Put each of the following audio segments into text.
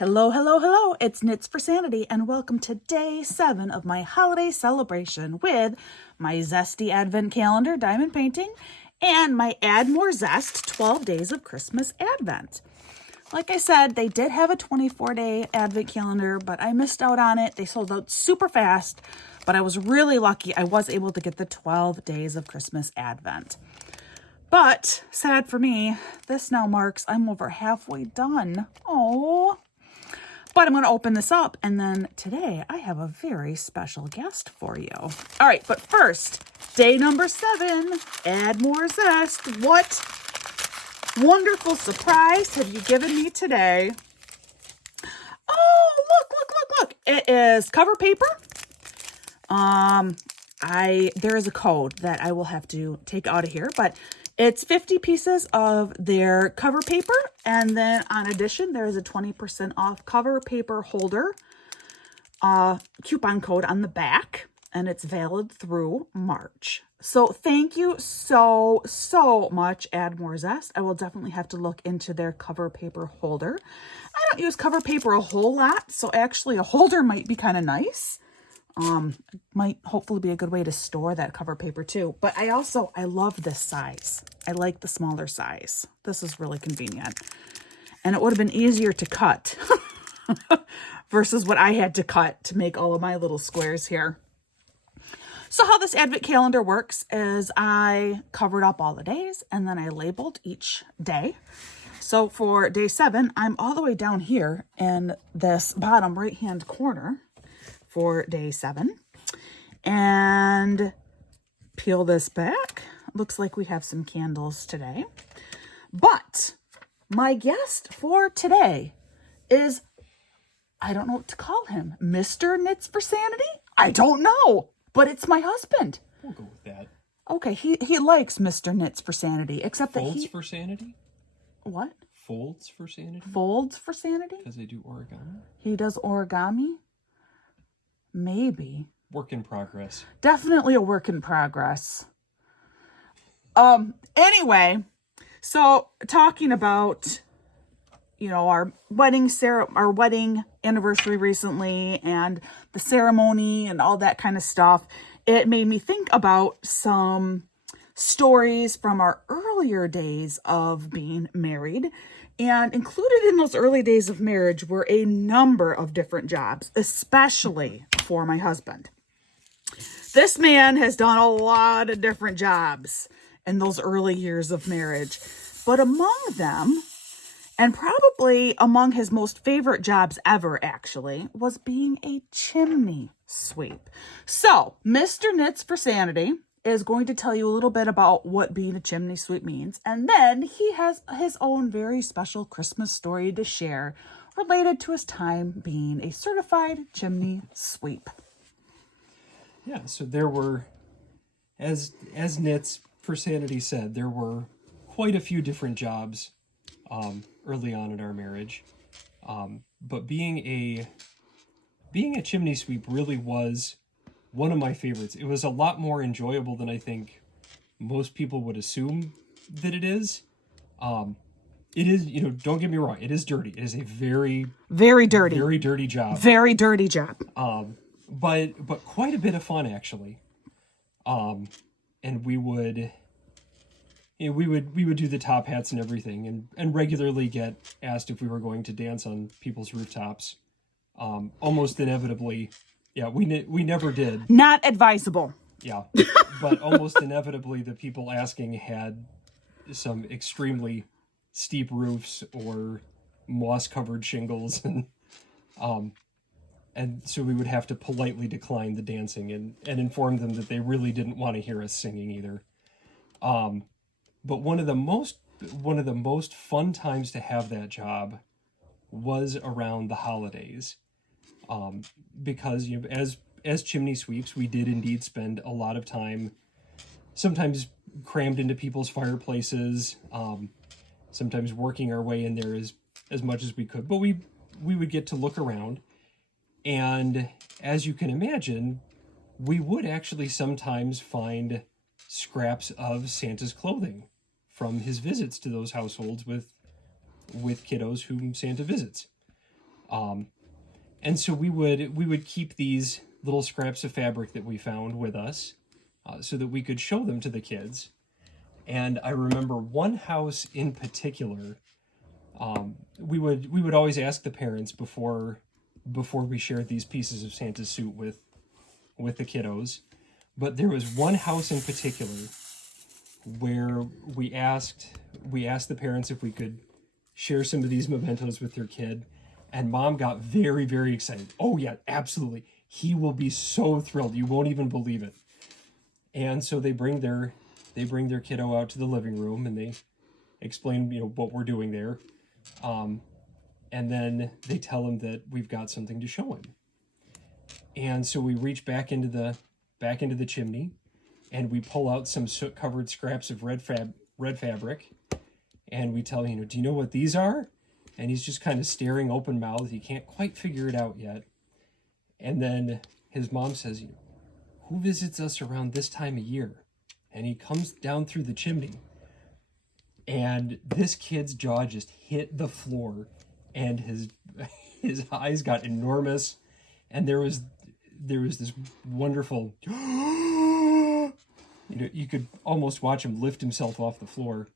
Hello, hello, hello. It's Knits for Sanity, and welcome to day 7 of my holiday celebration with my Zesty Advent Calendar diamond painting and my Add More Zest 12 Days of Christmas Advent. Like I said, they did have a 24-day Advent calendar, but I missed out on it. They sold out super fast, but I was really lucky. I was able to get the 12 Days of Christmas Advent. But, sad for me, this now marks I'm over halfway done. Oh. But I'm going to open this up, and then today I have a very special guest for you. All right, but first, day number 7, Add More Zest. What wonderful surprise have you given me today? Oh, look. It is cover paper. There is a code that I will have to take out of here, but it's 50 pieces of their cover paper, and then on addition, there is a 20% off cover paper holder coupon code on the back, and it's valid through March. So thank you so much, Add More Zest. I will definitely have to look into their cover paper holder. I don't use cover paper a whole lot, so actually a holder might be kind of nice. Might hopefully be a good way to store that cover paper too. But I love this size. I like the smaller size. This is really convenient. And it would have been easier to cut versus what I had to cut to make all of my little squares here. So how this Advent calendar works is I covered up all the days and then I labeled each day. So for day 7, I'm all the way down here in this bottom right-hand corner for day 7, and peel this back. Looks like we have some candles today, but my guest for today is, I don't know what to call him, Mr. Knits for Sanity? I don't know, but it's my husband. We'll go with that. Okay, he likes Mr. Knits for Sanity, except that Folds for sanity? What? Folds for sanity? Folds for Sanity? Because they do origami? He does origami? Maybe. Work in progress. Definitely a work in progress. Anyway, so talking about, our wedding anniversary recently and the ceremony and all that kind of stuff, it made me think about some stories from our earlier days of being married. And included in those early days of marriage were a number of different jobs, especially for my husband. This man has done a lot of different jobs in those early years of marriage. But among them, and probably among his most favorite jobs ever, actually, was being a chimney sweep. So, Mr. Knits for Sanity is going to tell you a little bit about what being a chimney sweep means. And then he has his own very special Christmas story to share related to his time being a certified chimney sweep. Yeah, so there were, as Knits for Sanity said, there were quite a few different jobs early on in our marriage. But being a chimney sweep really was one of my favorites. It was a lot more enjoyable than I think most people would assume that it is. It is, don't get me wrong, it is dirty. It is a very dirty job. Very dirty job. But quite a bit of fun, actually. And we would do the top hats and everything, and regularly get asked if we were going to dance on people's rooftops. Almost inevitably. Yeah, we never did. Not advisable. Yeah, but almost inevitably the people asking had some extremely steep roofs or moss-covered shingles, and so we would have to politely decline the dancing and inform them that they really didn't want to hear us singing either. But one of the most fun times to have that job was around the holidays. Because as chimney sweeps, we did indeed spend a lot of time, sometimes crammed into people's fireplaces, sometimes working our way in there as much as we could. But we would get to look around, and as you can imagine, we would actually sometimes find scraps of Santa's clothing from his visits to those households with kiddos whom Santa visits. And so we would keep these little scraps of fabric that we found with us, so that we could show them to the kids. And I remember one house in particular. We would always ask the parents before we shared these pieces of Santa's suit with the kiddos. But there was one house in particular where we asked the parents if we could share some of these mementos with their kid, and Mom got very, very excited. Oh yeah, absolutely. He will be so thrilled. You won't even believe it. And so they bring their kiddo out to the living room, and they explain, what we're doing there. And then they tell him that we've got something to show him. And so we reach back into the chimney, and we pull out some soot-covered scraps of red fabric, and we tell him, do you know what these are? And he's just kind of staring open-mouthed. He can't quite figure it out yet. And then his mom says, who visits us around this time of year? And he comes down through the chimney, and this kid's jaw just hit the floor, and his eyes got enormous, and there was this wonderful, you could almost watch him lift himself off the floor,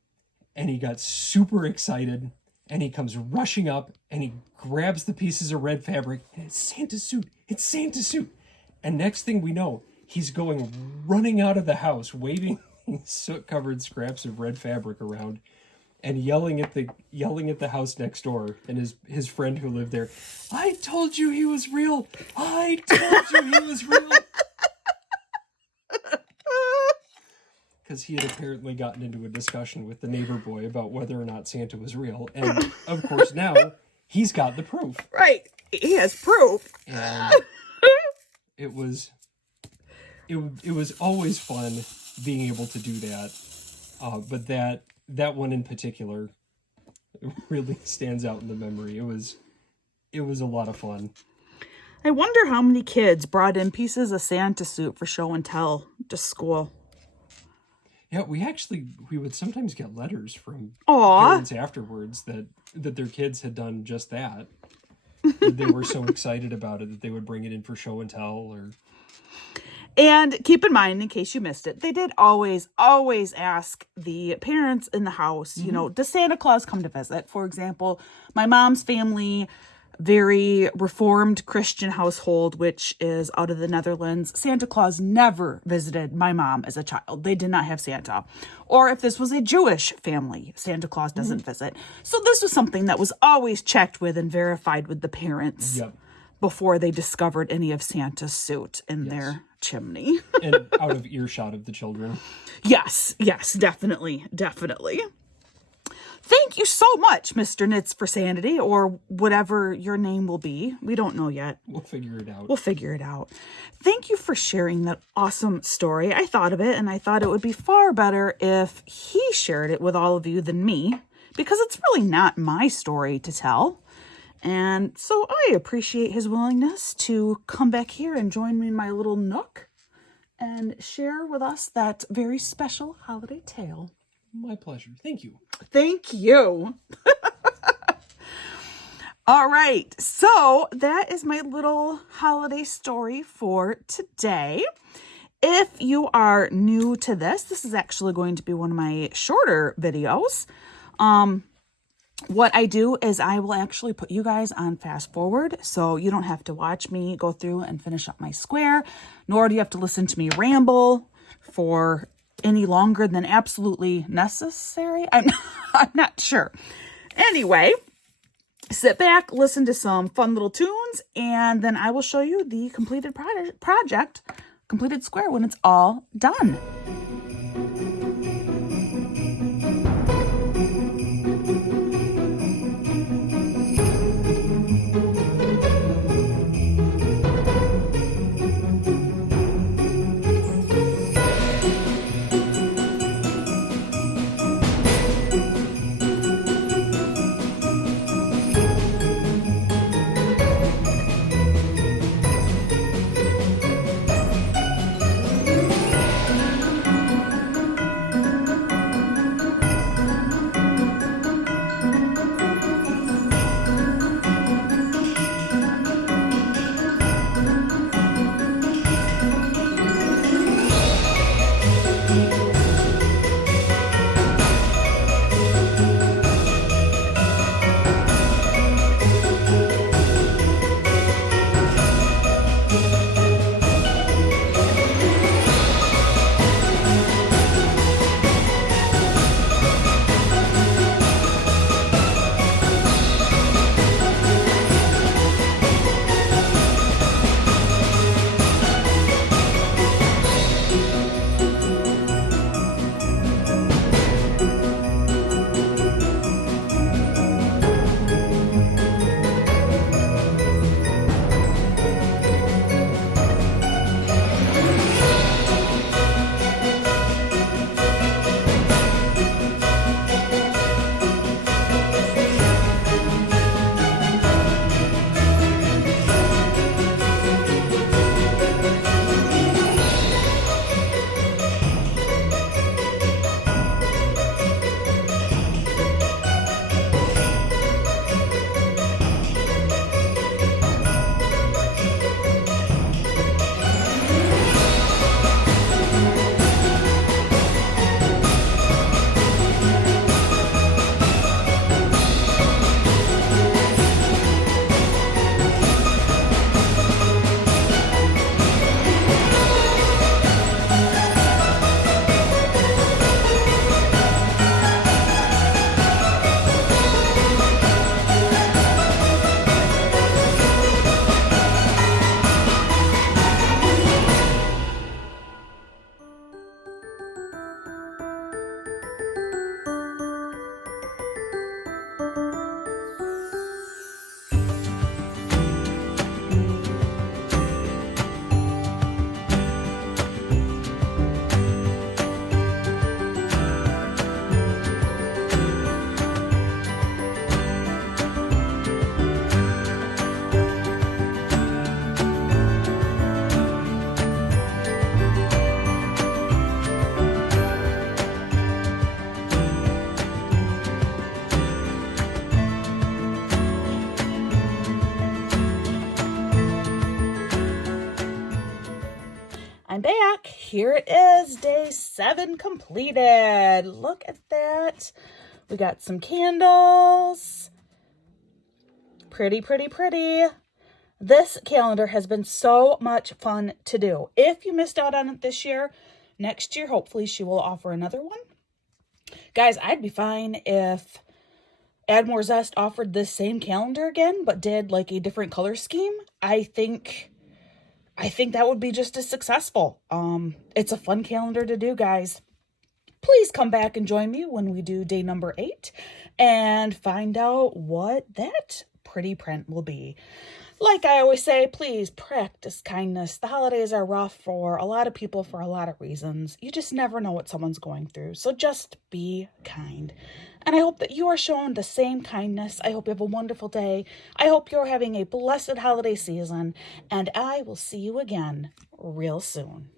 and he got super excited, and he comes rushing up, and he grabs the pieces of red fabric, and it's Santa's suit, and next thing we know, he's going running out of the house, waving soot-covered scraps of red fabric around, and yelling at the house next door, and his friend who lived there, I told you he was real! I told you he was real! Because he had apparently gotten into a discussion with the neighbor boy about whether or not Santa was real, and of course now he's got the proof. Right, he has proof. And it was always fun being able to do that, but that one in particular really stands out in the memory. It was a lot of fun. I wonder how many kids brought in pieces of Santa suit for show and tell to school. Yeah, we would sometimes get letters from Aww. parents afterwards that their kids had done just that. That they were so excited about it that they would bring it in for show and tell. Or And keep in mind, in case you missed it, they did always ask the parents in the house, does Santa Claus come to visit? For example, my mom's family, very Reformed Christian household, which is out of the Netherlands. Santa Claus never visited my mom as a child. They did not have Santa. Or if this was a Jewish family, Santa Claus doesn't visit. So this was something that was always checked with and verified with the parents. Yep. Before they discovered any of Santa's suit in their chimney. And out of earshot of the children. Yes, definitely. Thank you so much, Mr. Knits for Sanity, or whatever your name will be. We don't know yet. We'll figure it out. Thank you for sharing that awesome story. I thought of it, and I thought it would be far better if he shared it with all of you than me, because it's really not my story to tell. And so I appreciate his willingness to come back here and join me in my little nook and share with us that very special holiday tale. My pleasure. Thank you. Thank you. All right. So that is my little holiday story for today. If you are new to this is actually going to be one of my shorter videos. What I do is I will actually put you guys on fast forward, so you don't have to watch me go through and finish up my square, nor do you have to listen to me ramble for any longer than absolutely necessary. I'm not sure. Anyway, sit back, listen to some fun little tunes, and then I will show you the completed project, completed square when it's all done. back. Here it is, day 7 completed. Look at that. We got some candles. Pretty, pretty, pretty. This calendar has been so much fun to do. If you missed out on it this year, next year, hopefully she will offer another one. Guys, I'd be fine if Add More Zest offered this same calendar again, but did like a different color scheme. I think that would be just as successful. It's a fun calendar to do, guys. Please come back and join me when we do day number 8 and find out what that pretty print will be. Like I always say, please practice kindness. The holidays are rough for a lot of people for a lot of reasons. You just never know what someone's going through. So just be kind. And I hope that you are shown the same kindness. I hope you have a wonderful day. I hope you're having a blessed holiday season. And I will see you again real soon.